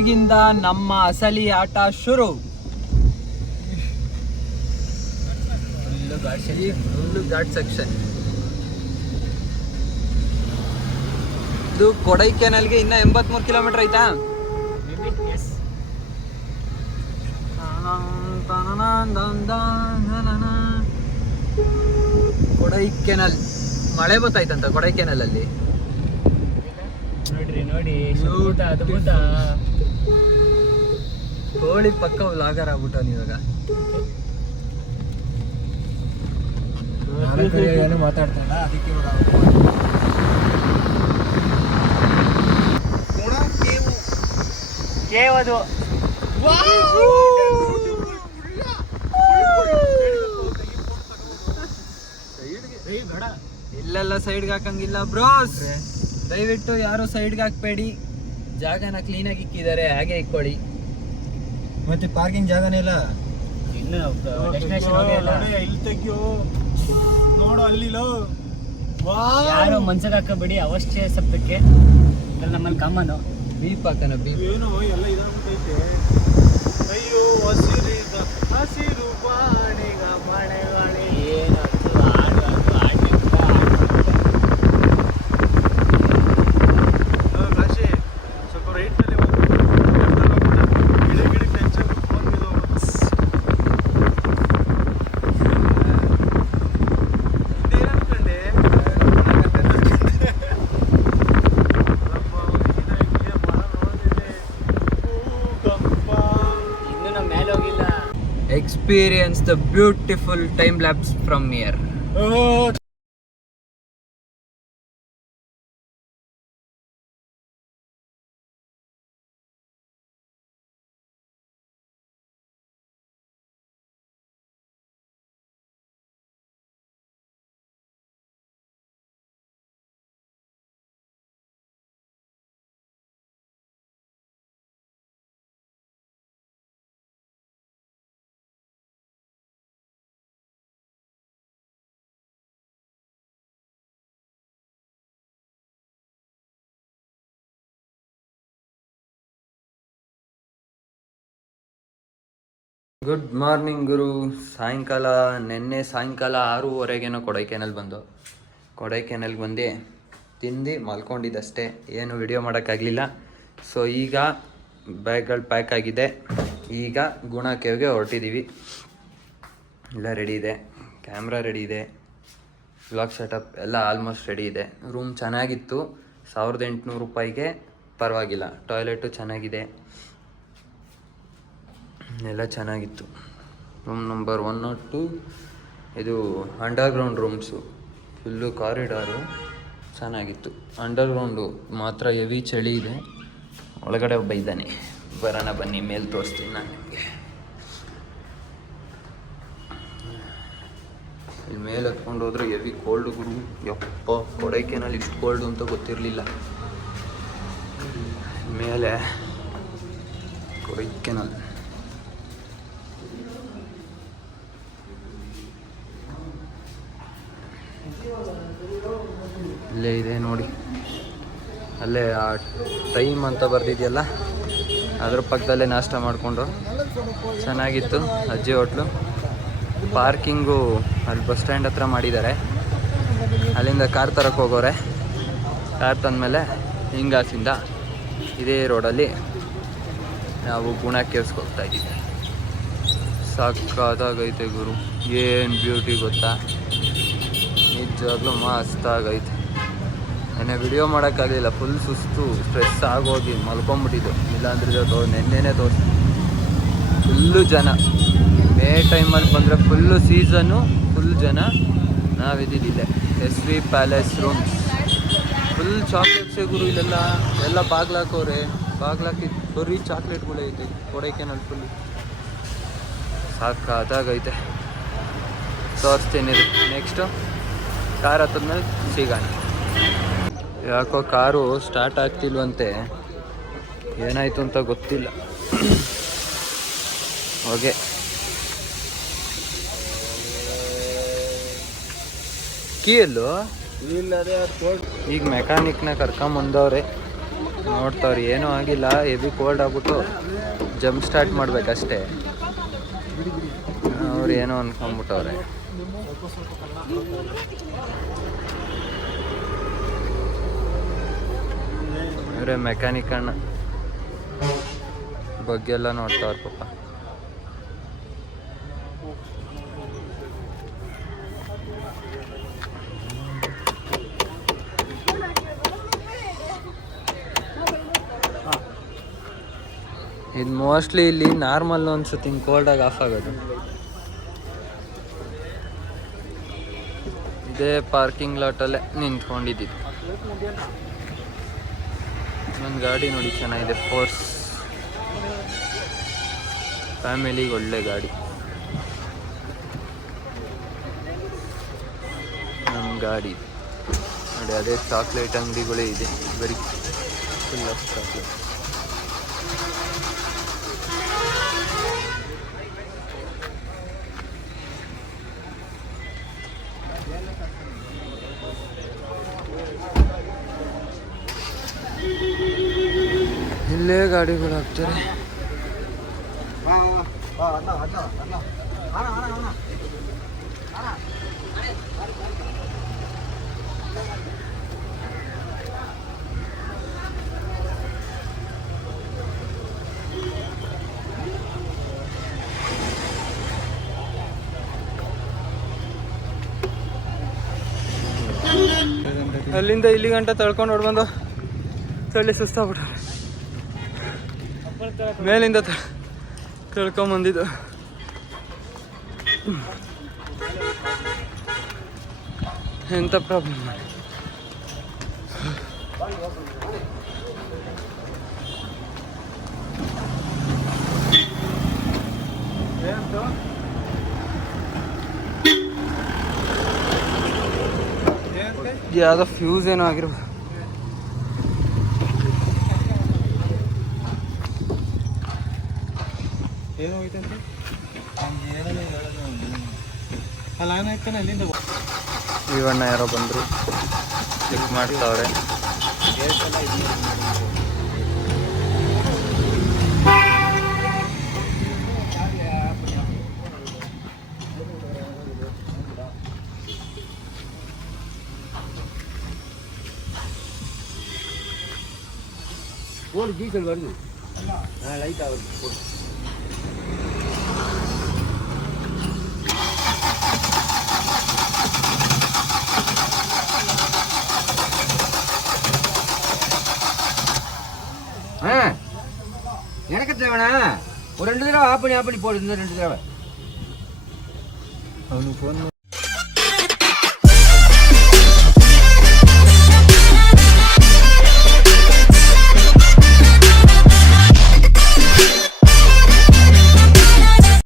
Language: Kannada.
ಈಗಿಂದ ನಮ್ಮ ಅಸಲಿ ಆಟ ಶುರು. Full ghat section. ಇದು ಕೊಡೈಕೆನಾಲ್ಗೆ ಇನ್ನ 83 ಕಿಲೋಮೀಟರ್ ಐತಾ? ಕೊಡೈಕೆನಾಲ್ ಮಳೆ ಬತ್ತಾಯ್ತಂತ ಕೊಡೈಕೆನಾಲ್ ಅಲ್ಲಿ. ನೋಡಿ ಅದ್ಭುತ. ಕೋಳಿ ಪಕ್ಕ ವ್ಲಾಗರ್ ಆಗ್ಬಿಟ್ಟ ಇವಾಗ. ಮಾತಾಡ್ತಾರ ಅದಕ್ಕೆ ಕೇವದು ಇಲ್ಲೆಲ್ಲ ಸೈಡ್ಗೆ ಹಾಕಂಗಿಲ್ಲ ಬ್ರೋಸ್. ದಯವಿಟ್ಟು ಯಾರು ಸೈಡ್ಗೆ ಹಾಕ್ಬೇಡಿ. ಜಾಗನ ಕ್ಲೀನಾಗಿ ಇಕ್ಕಿದ್ದಾರೆ, ಹಾಗೆ ಇಕ್ಕೊಳ್ಳಿ. ಮತ್ತೆ ಪಾರ್ಕಿಂಗ್ ಜಾಗನೇ ಇಲ್ಲ. ಇನ್ನು ಇಲ್ಲಿ ತೆಗಿಯೋ ನೋಡು ಅಲ್ಲಿ ಯಾರು ಮನ್ಸಕ್ಕೆ ಹಾಕಬೇಡಿ. ಅವಶ್ಯ ಶಬ್ದಕ್ಕೆ ನಮ್ಮಲ್ಲಿ ಕಾಮನು ಬೀಪ್ ಹಾಕನ ಬೀಪ್. ಏನು ಎಲ್ಲ ಇದಾಗ್ಬಿಟ್ಟೈತೆ. ಅಯ್ಯೋ ಹಸಿರು ಬಾಣಿಗ ಮಳೆಗಾಳಿ ಏನು ಸ್ವಲ್ಪ ರೈಟ್ನಲ್ಲಿ ಗಿಡ tension Experience the beautiful time lapse from here. Good morning ಗುರು. ಸಾಯಂಕಾಲ ನಿನ್ನೆ ಸಾಯಂಕಾಲ 6:30 ಕೊಡೈಕೆನಾಲ್ ಬಂದು ಕೊಡೈಕೆನಾಲ್ಗೆ ಬಂದು ತಿಂದು ಮಲ್ಕೊಂಡಿದ್ದಷ್ಟೇ, ಏನು ವಿಡಿಯೋ ಮಾಡೋಕ್ಕಾಗಲಿಲ್ಲ. ಸೊ ಈಗ ಬ್ಯಾಗ್ಗಳು ಪ್ಯಾಕ್ ಆಗಿದೆ. ಈಗ ಗುಣ ಕೇವ್ಗೆ ಹೊರಟಿದ್ದೀವಿ. ಎಲ್ಲ ರೆಡಿ ಇದೆ, ಕ್ಯಾಮ್ರಾ ರೆಡಿ ಇದೆ, ವ್ಲಾಗ್ ಸೆಟಪ್ ಎಲ್ಲ ಆಲ್ಮೋಸ್ಟ್ ರೆಡಿ ಇದೆ. ರೂಮ್ ಚೆನ್ನಾಗಿತ್ತು, 1800 ರೂಪಾಯಿಗೆ ಪರವಾಗಿಲ್ಲ. ಟಾಯ್ಲೆಟು ಚೆನ್ನಾಗಿದೆ, ಎಲ್ಲ ಚೆನ್ನಾಗಿತ್ತು. Room number 102. ಇದು ಅಂಡರ್ಗ್ರೌಂಡ್ ರೂಮ್ಸು, ಫುಲ್ಲು ಕಾರಿಡಾರು ಚೆನ್ನಾಗಿತ್ತು. ಅಂಡರ್ಗ್ರೌಂಡು ಮಾತ್ರ ಹೆವಿ ಚಳಿ ಇದೆ. ಒಳಗಡೆ ಒಬ್ಬ ಇದ್ದಾನೆ, ಬರೋಣ ಬನ್ನಿ, ಮೇಲೆ ತೋರಿಸ್ತೀನಿ ನಾನು ನಿಮಗೆ. ಇಲ್ಲಿ ಮೇಲೆ ಹತ್ಕೊಂಡು ಹೋದ್ರೆ ಹೆವಿ ಕೋಲ್ಡು ಗುರು. ಯಪ್ಪ, ಕೊಡೈಕೆನಾಲ್ ಇಷ್ಟು ಕೋಲ್ಡು ಅಂತ ಗೊತ್ತಿರಲಿಲ್ಲ. ಮೇಲೆ ಕೊಡೈಕೆನಾಲ್ ಇಲ್ಲೇ ಇದೆ ನೋಡಿ. ಅಲ್ಲೇ ಆ ಟೈಮ್ ಅಂತ ಬರ್ದಿದೆಯಲ್ಲ, ಅದ್ರ ಪಕ್ಕದಲ್ಲೇ ನಾಷ್ಟ ಮಾಡಿಕೊಂಡು ಚೆನ್ನಾಗಿತ್ತು. ಅಜ್ಜಿ ಹೋಟ್ಲು. ಪಾರ್ಕಿಂಗು ಅಲ್ಲಿ ಬಸ್ ಸ್ಟ್ಯಾಂಡ್ ಹತ್ರ ಮಾಡಿದ್ದಾರೆ. ಅಲ್ಲಿಂದ ಕಾರ್ ತರಕ್ಕೆ ಹೋಗೋರೆ. ಕಾರ್ ತಂದಮೇಲೆ ಹಿಂಗಾಸಿಂದ ಇದೇ ರೋಡಲ್ಲಿ ನಾವು ಗುಣ ಕೇವ್ಸ್ಗೆ ಹೋಗ್ತಾ ಇದ್ದೀವಿ. ಸಕ್ಕತ್ತಾಗೈತೆ ಗುರು, ಏನು ಬ್ಯೂಟಿ ಗೊತ್ತಾ, ನಿಜವಾಗ್ಲೂ ಮಸ್ತಾಗೈತೆ. ನೆನ್ನೆ ವಿಡಿಯೋ ಮಾಡೋಕ್ಕಾಗಲಿಲ್ಲ, ಫುಲ್ ಸುಸ್ತು, ಸ್ಟ್ರೆಸ್ ಆಗೋಗಿ ಮಲ್ಕೊಂಬಿಟ್ಟಿದ್ದು. ಇಲ್ಲಾಂದ್ರೆ ನೆನ್ನೆನೇ ತೋರಿಸಿ ಫುಲ್ಲು ಜನ. ಮೇ ಟೈಮಲ್ಲಿ ಬಂದರೆ ಫುಲ್ಲು ಸೀಸನ್ನು, ಫುಲ್ ಜನ. ನಾವಿದ್ದಿದ್ದಿದೆ SV ಪ್ಯಾಲೇಸ್ ರೂಮ್ಸ್. ಫುಲ್ ಚಾಕ್ಲೇಟ್ಸೇ ಗುರು ಇಲ್ಲೆಲ್ಲ. ಎಲ್ಲ ಬಾಗ್ಲಾಕೋರೆ, ಬಾಗ್ಲಾಕಿ ಬರೀ ಚಾಕ್ಲೇಟ್ಗಳೇ ಐತೆ ಕೊಡೈಕೆನಾಲ್ ಫುಲ್ಲು. ಸಾಕಾಗೈತೆ. ತೋರಿಸ್ತೀನಿ ನೆಕ್ಸ್ಟು ಕಾರ್ ಹತ್ತದ್ಮೇಲೆ ಸಿಗೋಣ. ಯಾಕೋ ಕಾರು ಸ್ಟಾರ್ಟ್ ಆಗ್ತಿಲ್ವಂತೆ, ಏನಾಯಿತು ಅಂತ ಗೊತ್ತಿಲ್ಲ. ಓಕೆ, ಕೀ ಎಲ್ಲೋ ಇಲ್ಲದೆ ಈಗ ಮೆಕ್ಯಾನಿಕ್ನ ಕರ್ಕೊಂಬಂದವ್ರೆ. ನೋಡ್ತಾವ್ರಿ, ಏನೂ ಆಗಿಲ್ಲ. ಹೆವಿ ಕೋಲ್ಡ್ ಆಗ್ಬಿಟ್ಟು ಜಂಪ್ ಸ್ಟಾರ್ಟ್ ಮಾಡ್ಬೇಕಷ್ಟೇ. ಅವ್ರು ಏನೋ ಅನ್ಕೊಂಬಿಟ್ಟವ್ರೆ. ಇವರೇ ಮೆಕ್ಯಾನಿಕ್ ಅಣ್ಣ ಬಗ್ಗೆ ಎಲ್ಲ ನೋಡ್ತಾವ್ರ ಪಾಪ. ಇದು ಮೋಸ್ಟ್ಲಿ ಇಲ್ಲಿ ನಾರ್ಮಲ್ ಅನ್ಸುತ್ತೆ, ಹಿಂಗೆ ಕೋಲ್ಡಾಗಿ ಆಫ್ ಆಗೋದು. ಇದೇ ಪಾರ್ಕಿಂಗ್ ಲಾಟಲ್ಲೇ ನಿಂತ್ಕೊಂಡಿದ್ದು. ನನ್ನ ಗಾಡಿ ನೋಡಿ ಚೆನ್ನಾಗಿದೆ, ಫೋರ್ಸ್ ಫ್ಯಾಮಿಲಿಗೆ ಒಳ್ಳೆ ಗಾಡಿ. ನಮ್ಮ ಗಾಡಿ ನೋಡಿ, ಅದೇ ಚಾಕ್ಲೇಟ್ ಅಂಗಡಿಗಳೇ ಇದೆ, ಬರೀ ಫುಲ್ ಆಫ್ ಚಾಕ್ಲೇಟ್. ಇಲ್ಲೇ ಗಾಡಿಗಳು ಹಾಕ್ತಾರೆ. ಅಲ್ಲಿಂದ ಇಲ್ಲಿ ಗಂಟ ತಳ್ಕೊಂಡು ಹೊಡ್ಬಂದು ತಳ್ಳಿ ಸುಸ್ತಾಗ್ಬಿಟ್ರೆ ಮೇಲಿಂದ ತಳ್ಕೊಂಬಂದಿದ್ದು. ಎಂಥ ಪ್ರಾಬ್ಲಮ್. ಯಾವುದೋ ಫ್ಯೂಸ್ ಏನೋ ಆಗಿರ್ಬೋದು. ಏನೋ ಹೋಯ್ತಂತೆ, ಅಲ್ಲ ಏನಾಯ್ತಾನೆ ಅಲ್ಲಿಂದ. ಇವಣ್ಣ ಯಾರೋ ಬಂದರು, ಚೆಕ್ ಮಾಡ್ತಾವ್ರೆ. போடு டீசல் வருது, லைட்டாக வருது போடு. எனக்கு தேவைண்ணா ஒரு 2 தடவை ஆஃப் பண்ணி போடு. இந்த 2 தடவை ಅವನು ಫೋನ್